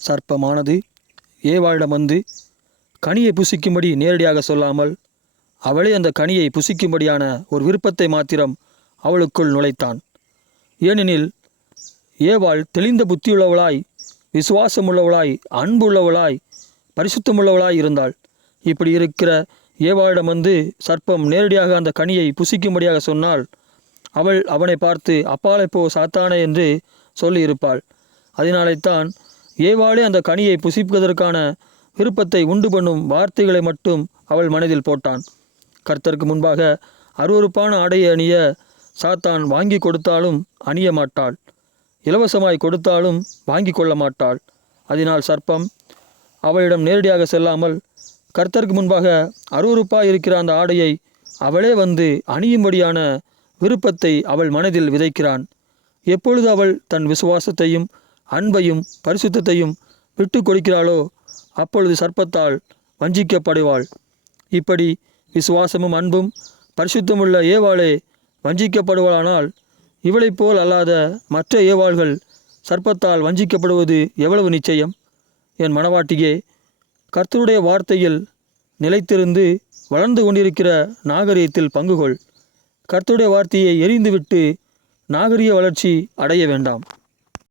சர்ப்பமானது ஏவாளிடம் வந்து கனியை புசிக்கும்படி நேரடியாக சொல்லாமல் அவளே அந்த கனியை புசிக்கும்படியான ஒரு விருப்பத்தை மாத்திரம் அவளுக்குள் நுழைத்தான். ஏனெனில் ஏவாள் தெளிந்த புத்தியுள்ளவளாய், விசுவாசமுள்ளவளாய், அன்புள்ளவளாய், பரிசுத்தமுள்ளவளாய் இருந்தாள். இப்படி இருக்கிற ஏவாளிடம் வந்து சர்ப்பம் நேரடியாக அந்த கனியை புசிக்கும்படியாக சொன்னால் அவள் அவனை பார்த்து அப்பாலே போ சாத்தானே என்று சொல்லியிருப்பாள். அதனாலேத்தான் ஏவாளே அந்த கனியை புசிப்பதற்கான விருப்பத்தை உண்டு பண்ணும் வார்த்தைகளை மட்டும் அவள் மனதில் போட்டான். கர்த்தருக்கு முன்பாக அருவருப்பான ஆடையை அணிய சாத்தான் வாங்கி கொடுத்தாலும் அணிய மாட்டாள், இலவசமாய் கொடுத்தாலும் வாங்கி கொள்ள மாட்டாள். அதனால் சர்ப்பம் அவளிடம் நேரடியாக செல்லாமல் கர்த்தருக்கு முன்பாக அருவருப்பாய் இருக்கிற அந்த ஆடையை அவளே வந்து அணியும்படியான விருப்பத்தை அவள் மனதில் விதைக்கிறான். எப்பொழுது அவள் தன் விசுவாசத்தையும் அன்பையும் பரிசுத்தத்தையும் விட்டு கொடுக்கிறாளோ அப்பொழுது சர்ப்பத்தால் வஞ்சிக்கப்படுவாள். இப்படி விசுவாசமும் அன்பும் பரிசுத்தமுள்ள ஏவாளே வஞ்சிக்கப்படுவாளானால் இவளைப் போல் அல்லாத மற்ற ஏவாள்கள் சர்ப்பத்தால் வஞ்சிக்கப்படுவது எவ்வளவு நிச்சயம்? என் மனவாட்டியே, கர்த்தருடைய வார்த்தையில் நிலைத்திருந்து வளர்ந்து கொண்டிருக்கிற நாகரிகத்தில் பங்குகொள். கர்த்தருடைய வார்த்தையை எறிந்துவிட்டு நாகரிக வளர்ச்சி அடைய வேண்டாம்.